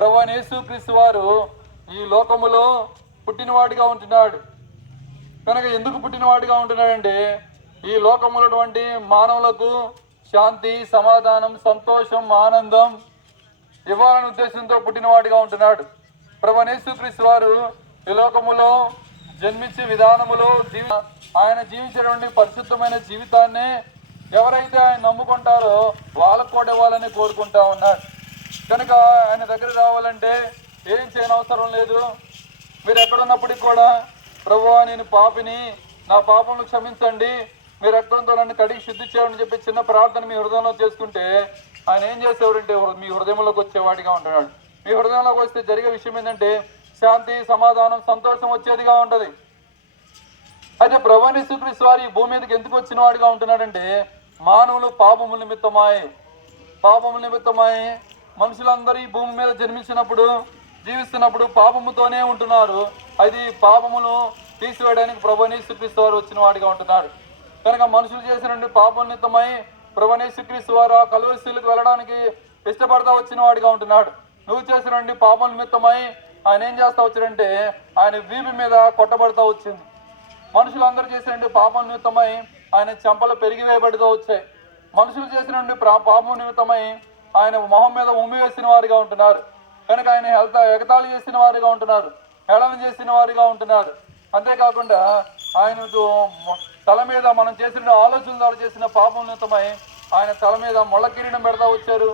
ప్రభువైన యేసుక్రీస్తు వారు ఈ లోకములో పుట్టినవాడిగా ఉంటున్నాడు. కనుక ఎందుకు పుట్టినవాడిగా ఉంటున్నాడంటే ఈ లోకములో మానవులకు శాంతి, సమాధానం, సంతోషం, ఆనందం ఇవ్వాలనే ఉద్దేశంతో పుట్టినవాడిగా ఉంటున్నాడు. ప్రభువైన యేసుక్రీస్తు వారు ఈ లోకములో జన్మించే విధానములో ఆయన జీవించేటువంటి పరిశుద్ధమైన జీవితాన్ని ఎవరైతే ఆయన నమ్ముకుంటారో వాళ్ళకు కూడా ఇవ్వాలని కోరుకుంటా ఉన్నాడు. కనుక ఆయన దగ్గర రావాలంటే ఏం చేయనవసరం లేదు. మీరు ఎక్కడున్నప్పటికీ కూడా ప్రభువా నేను పాపిని, నా పాపములు క్షమించండి, మీ రక్తంతో నన్ను కడిగి శుద్ధి చేయాలని చెప్పి చిన్న ప్రార్థన మీ హృదయంలో చేసుకుంటే ఆయన ఏం చేసేవాడంటే మీ హృదయంలోకి వచ్చేవాడిగా ఉంటున్నాడు. మీ హృదయంలోకి వస్తే జరిగే విషయం ఏంటంటే శాంతి, సమాధానం, సంతోషం వచ్చేదిగా ఉంటుంది. అయితే ప్రభువైన యేసుక్రీస్తు వారు ఈ భూమి మీదకి ఎందుకు వచ్చిన వాడిగా ఉంటున్నాడంటే మానవులు పాపముల నిమిత్తమై మనుషులందరూ ఈ భూమి మీద జన్మించినప్పుడు జీవిస్తున్నప్పుడు పాపముతోనే ఉంటున్నారు. అది పాపములు తీసివేయడానికి ప్రభువైన యేసుక్రీస్తు వారు వచ్చిన వాడిగా ఉంటున్నారు. కనుక మనుషులు చేసినటువంటి పాపం నిమిత్తమై ప్రభువైన యేసుక్రీస్తు వారు ఆ కలువరి శిలువకు వెళ్ళడానికి ఇష్టపడతా వచ్చిన వాడిగా ఉంటున్నాడు. నువ్వు చేసినటువంటి పాపం నిమిత్తమై ఆయన ఏం చేస్తా వచ్చాడంటే ఆయన వీపు మీద కొట్టబడతా వచ్చింది. మనుషులందరూ చేసినటువంటి పాపం నిమిత్తమై ఆయన చెంపలు పెరిగివేయబడుతూ వచ్చాయి. మనుషులు చేసినటువంటి పాపం నిమిత్తమై ఆయన మొహం మీద ఉమ్మి వేసిన వారిగా ఉంటున్నారు. కనుక ఆయన ఎగతాళి చేసిన వారిగా ఉంటున్నారు, హేళన చేసిన వారిగా ఉంటున్నారు. అంతేకాకుండా ఆయన తల మీద మనం చేసిన ఆలోచన ద్వారా చేసిన పాపం నిమిత్తమై ఆయన తల మీద ముళ్ళ కిరీటం పెడతా వచ్చారు.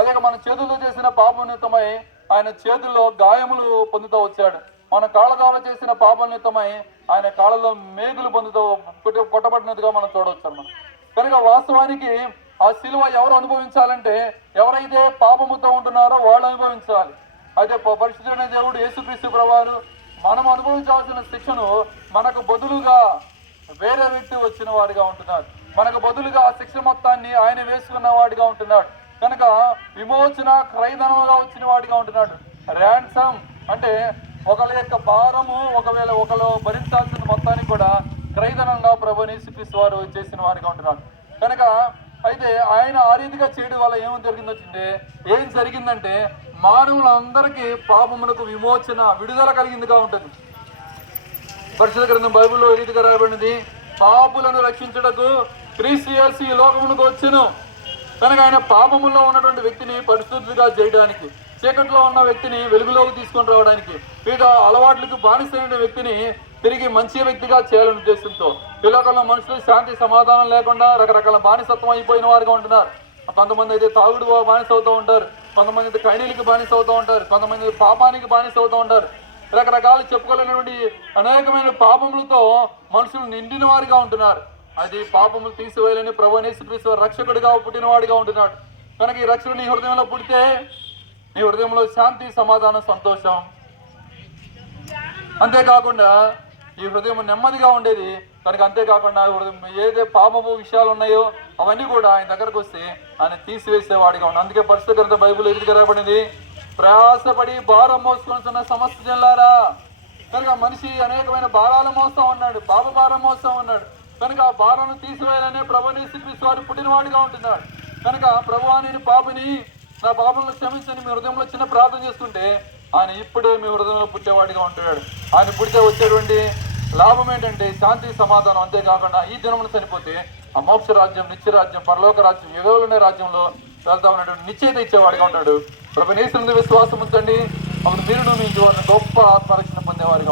అదే మన చేతులతో చేసిన పాపం నిమిత్తమై ఆయన చేతుల్లో గాయములు పొందుతూ వచ్చాడు. మన కాళ్ళ ద్వారా చేసిన పాపం నిమిత్తమై ఆయన కాళ్ళలో మేగులు పొందుతూ కొట్టబడినట్టుగా మనం చూడవచ్చు అన్నమాట. కనుక వాస్తవానికి ఆ శిలువ ఎవరు అనుభవించాలంటే ఎవరైతే పాపముతో ఉంటున్నారో వాళ్ళు అనుభవించాలి. అయితే పరిశుద్ధుడైన దేవుడు యేసుక్రీస్తు ప్రభువారు మనం అనుభవించాల్సిన శిక్షను మనకు బదులుగా వేరే వ్యక్తి వచ్చిన వాడిగా ఉంటున్నాడు. మనకు బదులుగా ఆ శిక్ష మొత్తాన్ని ఆయన వేసుకున్న వాడిగా ఉంటున్నాడు. కనుక విమోచన క్రయధనముగా వచ్చిన వాడిగా ఉంటున్నాడు. ర్యాన్సమ్ అంటే ఒకళ్ళ యొక్క భారము ఒకవేళ ఒకరు భరించాల్సిన మొత్తానికి కూడా క్రయధనంగా ప్రభువైన యేసుక్రీస్తు వారు చేసిన వారిగా ఉంటున్నాడు. కనుక అయితే ఆయన ఆ రీతిగా చేయడం వల్ల ఏం జరిగిందంటే మానవులందరికీ పాపమునకు విమోచన, విడుదల కలిగిందిగా ఉంటుంది. పరిశుద్ధ గ్రంథం బైబిల్లో ఈ రీతిగా రాయబడినది, పాపులను రక్షించుటకు క్రీస్తు యేసు ఈ లోకమునకు వచ్చెను. కనుక ఆయన పాపములో ఉన్నటువంటి వ్యక్తిని పరిశుద్ధుడిగా చేయడానికి, చీకట్లో ఉన్న వ్యక్తిని వెలుగులోకి తీసుకొని రావడానికి, వివిధ అలవాట్లకు బానిసైన వ్యక్తిని తిరిగి మంచి వ్యక్తిగా చేయాలనే ఉద్దేశంతో ఈ లోకంలో మనుషులు శాంతి సమాధానం లేకుండా రకరకాల బానిసత్వం అయిపోయిన వారుగా ఉంటున్నారు. కొంతమంది అయితే తాగుడు బానిస అవుతూ ఉంటారు, కొంతమంది అయితే కైనీలకి బానిస అవుతూ ఉంటారు, కొంతమంది పాపానికి బానిస అవుతూ ఉంటారు. రకరకాలు చెప్పుకోలేనటువంటి అనేకమైన పాపములతో మనుషులు నిండిన వారిగా ఉంటున్నారు. అది పాపములు తీసివేయాలని ప్రభువైన యేసుక్రీస్తు రక్షకుడిగా పుట్టినవాడిగా ఉంటున్నాడు. కనుక ఈ రక్షకుడు నీ హృదయంలో పుడితే నీ హృదయంలో శాంతి, సమాధానం, సంతోషం, అంతేకాకుండా ఈ హృదయం నెమ్మదిగా ఉండేది. కనుక అంతేకాకుండా హృదయం ఏదే పాపము విషయాలు ఉన్నాయో అవన్నీ కూడా ఆయన దగ్గరకు వస్తే ఆయన తీసివేసేవాడిగా ఉన్నాడు. అందుకే పరిశుద్ధ గ్రంథ బైబిల్ ఎదురుగా రాబడింది, ప్రయాసపడి భారం మోసుకొనిస్తున్న సమస్త జనులారా. కనుక మనిషి అనేకమైన భారాలు మోస్తూ ఉన్నాడు, పాప భారం మోస్తూ ఉన్నాడు. కనుక ఆ భారాన్ని తీసివేయాలనే ప్రభువైన యేసుక్రీస్తు వారు పుట్టినవాడిగా ఉంటున్నాడు. కనుక ప్రభువా నేను పాపిని, నా పాపలను క్షమించని మీ హృదయంలో చిన్న ప్రార్థన చేసుకుంటే ఆయన ఇప్పుడే మీ హృదయంలో పుట్టేవాడిగా ఉంటున్నాడు. ఆయన పుడితే వచ్చేటువంటి లాభం ఏంటంటే శాంతి, సమాధానం. అంతేకాకుండా ఈ దినమును చనిపోతే ఆ మోక్ష రాజ్యం, నిత్యరాజ్యం, పరలోక రాజ్యం, యుగంలోనే రాజ్యంలో వెళ్తా ఉన్నటువంటి నిశ్చయిత ఇచ్చేవాడిగా ఉంటాడు. ప్రభువైన యేసు నందు విశ్వాసం ఉంచండి, అప్పుడు మీరు మీ జీవన గొప్ప ఆత్మరక్షణ పొందేవారిగా